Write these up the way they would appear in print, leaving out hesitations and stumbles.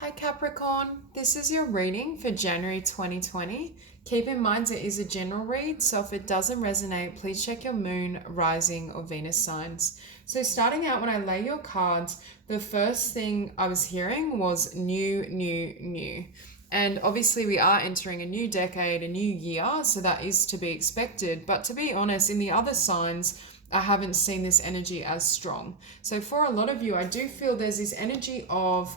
Hi Capricorn, this is your reading for January 2020. Keep in mind it is a general read, so if it doesn't resonate, please check your moon, rising, or Venus signs. So, starting out, when I lay your cards, the first thing I was hearing was new, new, new. And obviously, we are entering a new decade, a new year, so that is to be expected. But to be honest, in the other signs, I haven't seen this energy as strong. So, for a lot of you, I do feel there's this energy of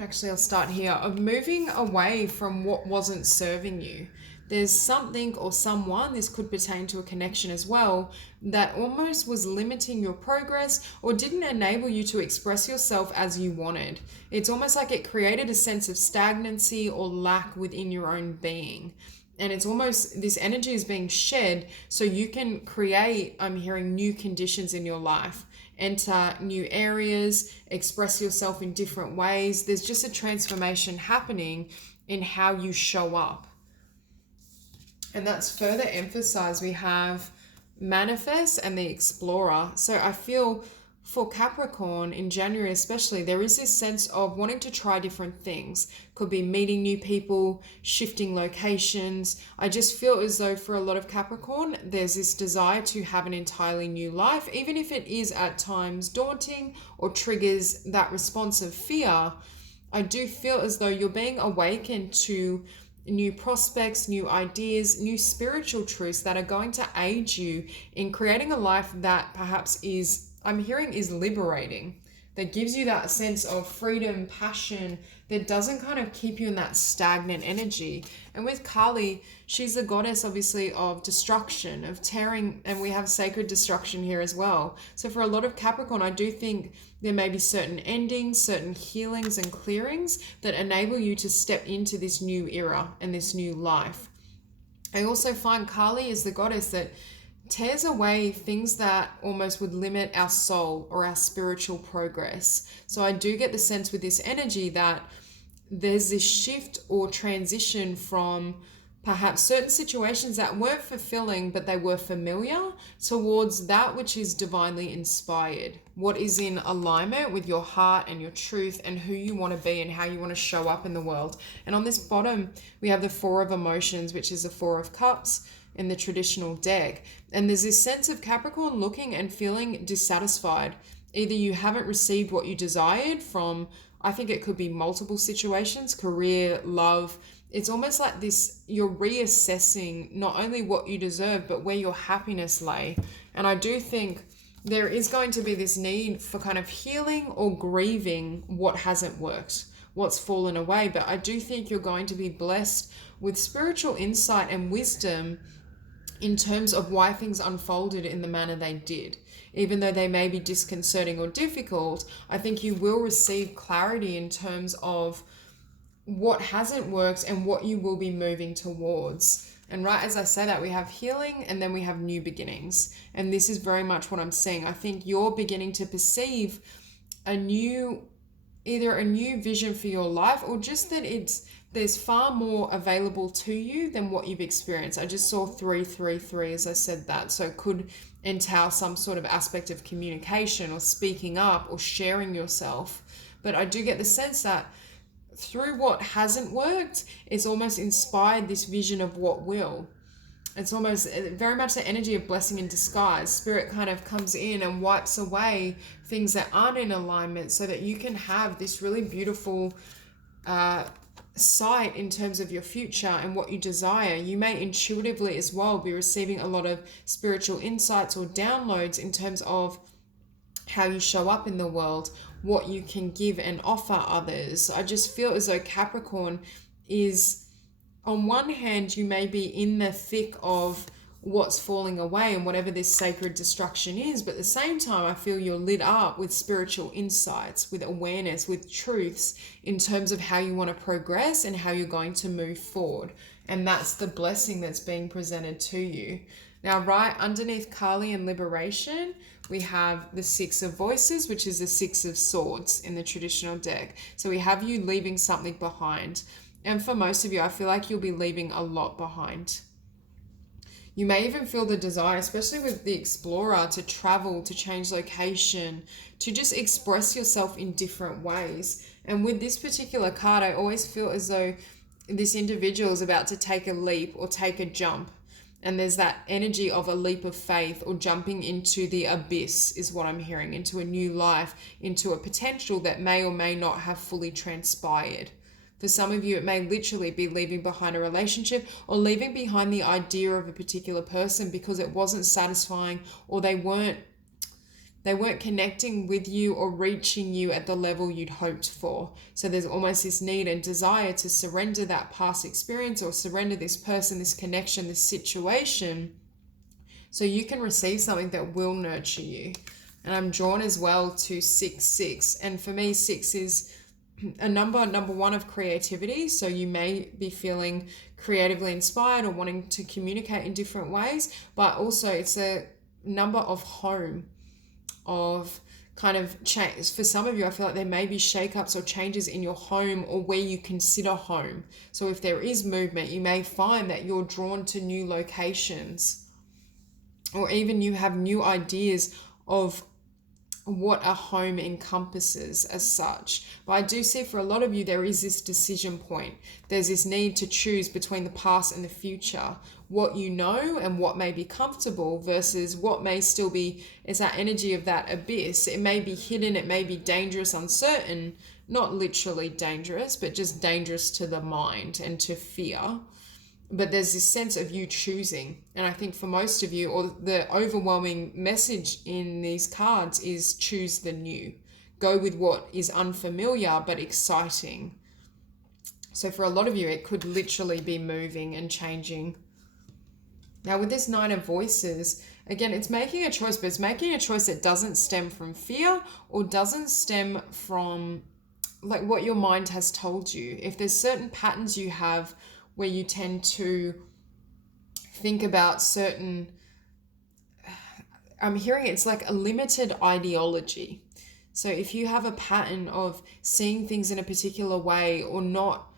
actually, I'll start here of moving away from what wasn't serving you. There's something or someone, this could pertain to a connection as well, that almost was limiting your progress or didn't enable you to express yourself as you wanted. It's almost like it created a sense of stagnancy or lack within your own being. And it's almost this energy is being shed so you can create, I'm hearing, new conditions in your life, enter new areas, express yourself in different ways. There's just a transformation happening in how you show up. And that's further emphasized. We have manifest and the explorer. So I feel for Capricorn in January especially, there is this sense of wanting to try different things. Could be meeting new people, shifting locations. I just feel as though for a lot of Capricorn, there's this desire to have an entirely new life, even if it is at times daunting or triggers that response of fear. I do feel as though you're being awakened to new prospects, new ideas, new spiritual truths that are going to aid you in creating a life that perhaps is, I'm hearing, is liberating, that gives you that sense of freedom, passion, that doesn't kind of keep you in that stagnant energy. And with Kali, she's the goddess obviously of destruction, of tearing, and we have sacred destruction here as well. So for a lot of Capricorn, I do think there may be certain endings, certain healings and clearings that enable you to step into this new era and this new life. I also find Kali is the goddess that tears away things that almost would limit our soul or our spiritual progress. So I do get the sense with this energy that there's this shift or transition from perhaps certain situations that weren't fulfilling but they were familiar towards that which is divinely inspired, what is in alignment with your heart and your truth and who you want to be and how you want to show up in the world. And on this bottom we have the Four of Emotions, which is the Four of Cups in the traditional deck. And there's this sense of Capricorn looking and feeling dissatisfied. Either you haven't received what you desired from, I think it could be multiple situations, career, love. It's almost like this, you're reassessing not only what you deserve, but where your happiness lay. And I do think there is going to be this need for kind of healing or grieving what hasn't worked, what's fallen away. But I do think you're going to be blessed with spiritual insight and wisdom in terms of why things unfolded in the manner they did. Even though they may be disconcerting or difficult, I think you will receive clarity in terms of what hasn't worked and what you will be moving towards. And right as I say that, we have healing and then we have new beginnings. And this is very much what I'm seeing. I think you're beginning to perceive either a new vision for your life, or just that there's far more available to you than what you've experienced. I just saw 333 as I said that. So it could entail some sort of aspect of communication or speaking up or sharing yourself. But I do get the sense that through what hasn't worked, it's almost inspired this vision of what will. It's almost very much the energy of blessing in disguise. Spirit kind of comes in and wipes away things that aren't in alignment so that you can have this really beautiful sight in terms of your future and what you desire. You may intuitively as well be receiving a lot of spiritual insights or downloads in terms of how you show up in the world, what you can give and offer others. I just feel as though Capricorn is, on one hand, you may be in the thick of what's falling away and whatever this sacred destruction is, but at the same time I feel you're lit up with spiritual insights, with awareness, with truths in terms of how you want to progress and how you're going to move forward. And that's the blessing that's being presented to you. Now, right underneath Kali and liberation, we have the Six of Voices, which is the Six of Swords in the traditional deck. So we have you leaving something behind. And for most of you, I feel like you'll be leaving a lot behind. You may even feel the desire, especially with the explorer, to travel, to change location, to just express yourself in different ways. And with this particular card, I always feel as though this individual is about to take a leap or take a jump. And there's that energy of a leap of faith or jumping into the abyss is what I'm hearing, into a new life, into a potential that may or may not have fully transpired. For some of you, it may literally be leaving behind a relationship or leaving behind the idea of a particular person because it wasn't satisfying, or they weren't connecting with you or reaching you at the level you'd hoped for. So there's almost this need and desire to surrender that past experience or surrender this person, this connection, this situation, so you can receive something that will nurture you. And I'm drawn as well to 6. And for me, 6 is a number one of creativity. So you may be feeling creatively inspired or wanting to communicate in different ways, but also it's a number of home, of kind of change. For some of you, I feel like there may be shakeups or changes in your home or where you consider home. So if there is movement, you may find that you're drawn to new locations, or even you have new ideas of what a home encompasses as such. But I do see for a lot of you, there is this decision point. There's this need to choose between the past and the future, what you know and what may be comfortable versus what may still be, it's that energy of that abyss. It may be hidden, it may be dangerous, uncertain, not literally dangerous, but just dangerous to the mind and to fear. But there's this sense of you choosing. And I think for most of you, or the overwhelming message in these cards is choose the new. Go with what is unfamiliar but exciting. So for a lot of you, it could literally be moving and changing. Now with this 9 of Voices, again, it's making a choice, but it's making a choice that doesn't stem from fear or doesn't stem from like what your mind has told you. If there's certain patterns you have where you tend to think about certain, I'm hearing it's like a limited ideology. So if you have a pattern of seeing things in a particular way or not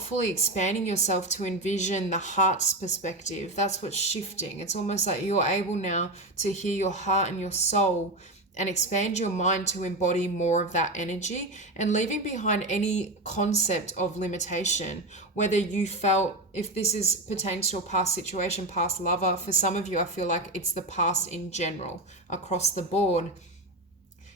fully expanding yourself to envision the heart's perspective, that's what's shifting. It's almost like you're able now to hear your heart and your soul and expand your mind to embody more of that energy, and leaving behind any concept of limitation. Whether you felt, if this is potential past situation, past lover, for some of you, I feel like it's the past in general, across the board.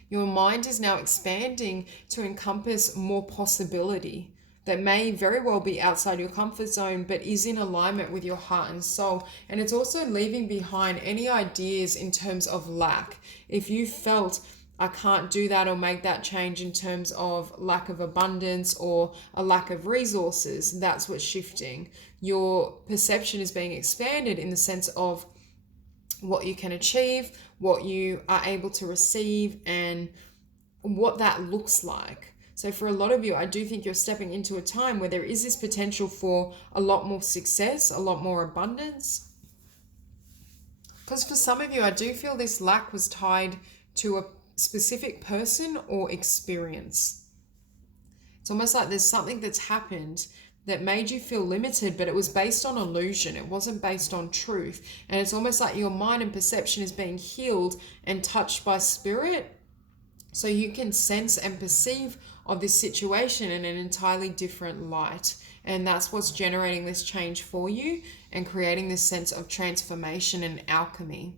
Your mind is now expanding to encompass more possibility that may very well be outside your comfort zone, but is in alignment with your heart and soul. And it's also leaving behind any ideas in terms of lack. If you felt, I can't do that or make that change in terms of lack of abundance or a lack of resources, that's what's shifting. Your perception is being expanded in the sense of what you can achieve, what you are able to receive, and what that looks like. So for a lot of you, I do think you're stepping into a time where there is this potential for a lot more success, a lot more abundance. Because for some of you, I do feel this lack was tied to a specific person or experience. It's almost like there's something that's happened that made you feel limited, but it was based on illusion. It wasn't based on truth. And it's almost like your mind and perception is being healed and touched by spirit, so you can sense and perceive of this situation in an entirely different light. And that's what's generating this change for you and creating this sense of transformation and alchemy.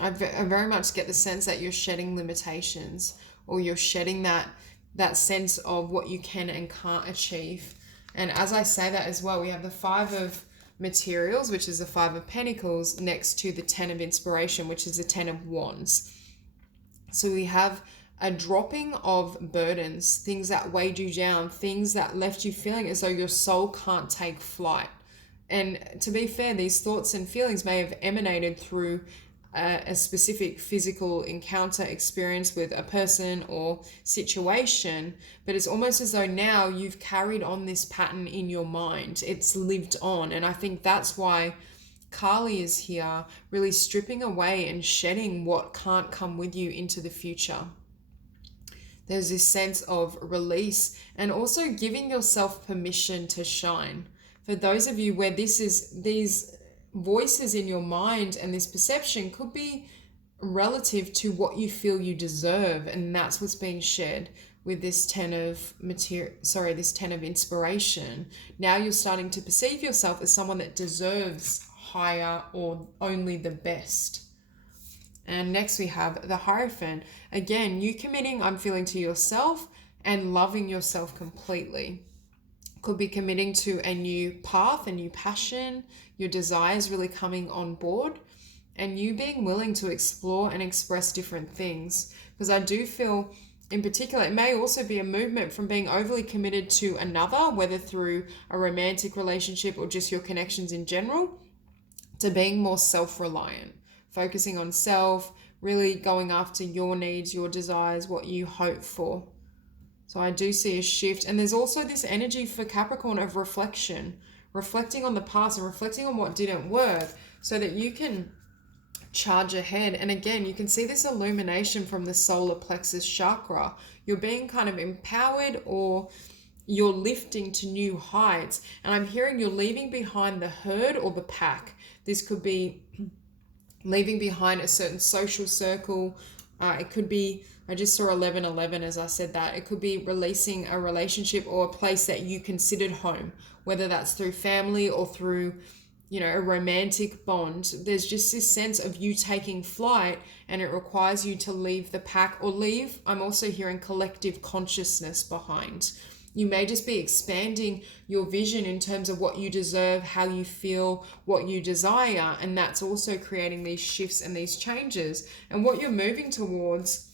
I very much get the sense that you're shedding limitations, or you're shedding that sense of what you can and can't achieve. And as I say that as well, we have the 5 of Materials, which is the 5 of Pentacles, next to the 10 of Inspiration, which is the 10 of Wands. So we have a dropping of burdens, things that weighed you down, things that left you feeling as though your soul can't take flight. And to be fair, these thoughts and feelings may have emanated through a specific physical encounter, experience with a person or situation, but it's almost as though now you've carried on this pattern in your mind. It's lived on. And I think that's why Kali is here, really stripping away and shedding what can't come with you into the future. There's this sense of release and also giving yourself permission to shine. For those of you where these voices in your mind and this perception could be relative to what you feel you deserve, and that's what's being shared with this 10 of inspiration. Now you're starting to perceive yourself as someone that deserves higher or only the best. And next we have the Hierophant. Again, you committing, I'm feeling, to yourself and loving yourself completely. Could be committing to a new path, a new passion, your desires really coming on board, and you being willing to explore and express different things. Because I do feel, in particular, it may also be a movement from being overly committed to another, whether through a romantic relationship or just your connections in general, to being more self-reliant, focusing on self, really going after your needs, your desires, what you hope for. So I do see a shift. And there's also this energy for Capricorn of reflection, reflecting on the past and reflecting on what didn't work so that you can charge ahead. And again, you can see this illumination from the solar plexus chakra. You're being kind of empowered, or you're lifting to new heights. And I'm hearing you're leaving behind the herd or the pack. This could be leaving behind a certain social circle. It could be, I just saw 1111 as I said that. It could be releasing a relationship or a place that you considered home, whether that's through family or through, a romantic bond. There's just this sense of you taking flight, and it requires you to leave the pack or leave, I'm also hearing, collective consciousness behind. You may just be expanding your vision in terms of what you deserve, how you feel, what you desire, and that's also creating these shifts and these changes. And what you're moving towards,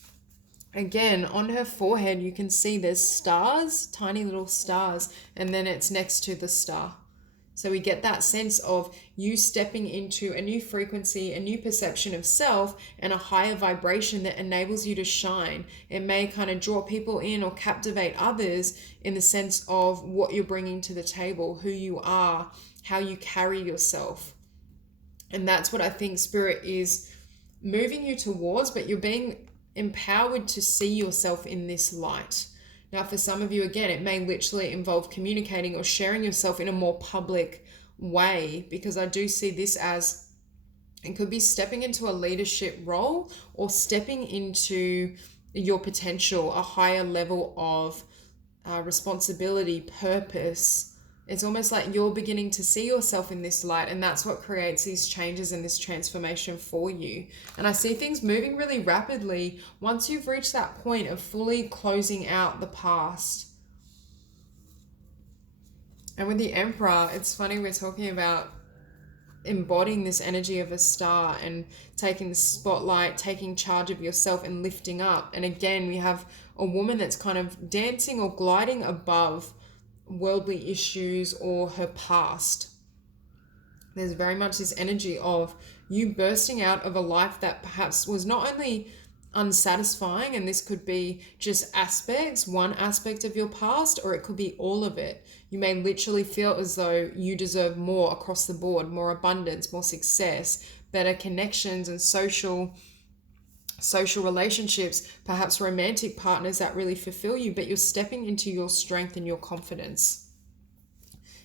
again, on her forehead, you can see there's stars, tiny little stars, and then it's next to the star. So we get that sense of you stepping into a new frequency, a new perception of self, and a higher vibration that enables you to shine. It may kind of draw people in or captivate others in the sense of what you're bringing to the table, who you are, how you carry yourself. And that's what I think Spirit is moving you towards, but you're being empowered to see yourself in this light. Now, for some of you, again, it may literally involve communicating or sharing yourself in a more public way, because I do see this as, it could be stepping into a leadership role or stepping into your potential, a higher level of responsibility, purpose. It's almost like you're beginning to see yourself in this light, and that's what creates these changes and this transformation for you. And I see things moving really rapidly once you've reached that point of fully closing out the past. And with the Emperor, it's funny, we're talking about embodying this energy of a star and taking the spotlight, taking charge of yourself and lifting up. And again, we have a woman that's kind of dancing or gliding above worldly issues or her past. There's very much this energy of you bursting out of a life that perhaps was not only unsatisfying, and this could be just one aspect of your past, or it could be all of it. You may literally feel as though you deserve more across the board, more abundance, more success, better connections and social relationships, perhaps romantic partners that really fulfill you, but you're stepping into your strength and your confidence.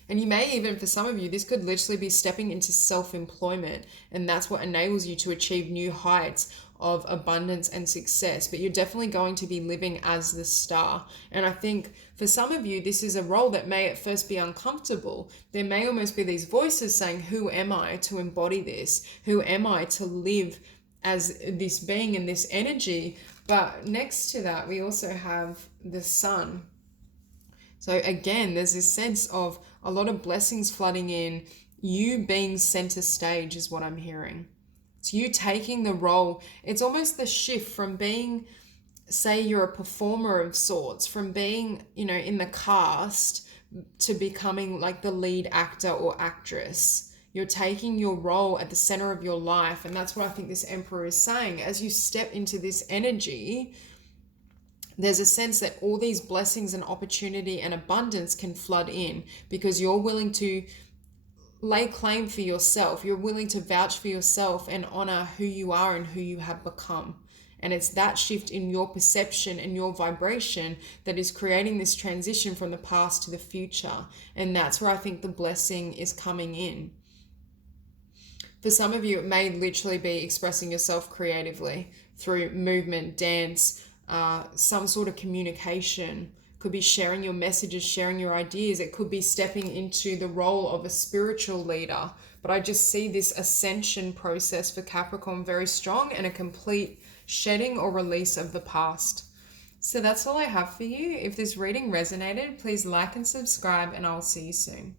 And you may even, for some of you, this could literally be stepping into self-employment, and that's what enables you to achieve new heights of abundance and success. But you're definitely going to be living as the star. And I think for some of you, this is a role that may at first be uncomfortable. There may almost be these voices saying, who am I to embody this? Who am I to live as this being in this energy? But next to that, we also have the sun. So again, there's this sense of a lot of blessings flooding in, you being center stage is what I'm hearing. It's you taking the role. It's almost the shift from being, say you're a performer of sorts, from being, in the cast to becoming like the lead actor or actress. You're taking your role at the center of your life. And that's what I think this Emperor is saying. As you step into this energy, there's a sense that all these blessings and opportunity and abundance can flood in because you're willing to lay claim for yourself. You're willing to vouch for yourself and honor who you are and who you have become. And it's that shift in your perception and your vibration that is creating this transition from the past to the future. And that's where I think the blessing is coming in. For some of you, it may literally be expressing yourself creatively through movement, dance, some sort of communication. Could be sharing your messages, sharing your ideas. It could be stepping into the role of a spiritual leader. But I just see this ascension process for Capricorn very strong, and a complete shedding or release of the past. So that's all I have for you. If this reading resonated, please like and subscribe, and I'll see you soon.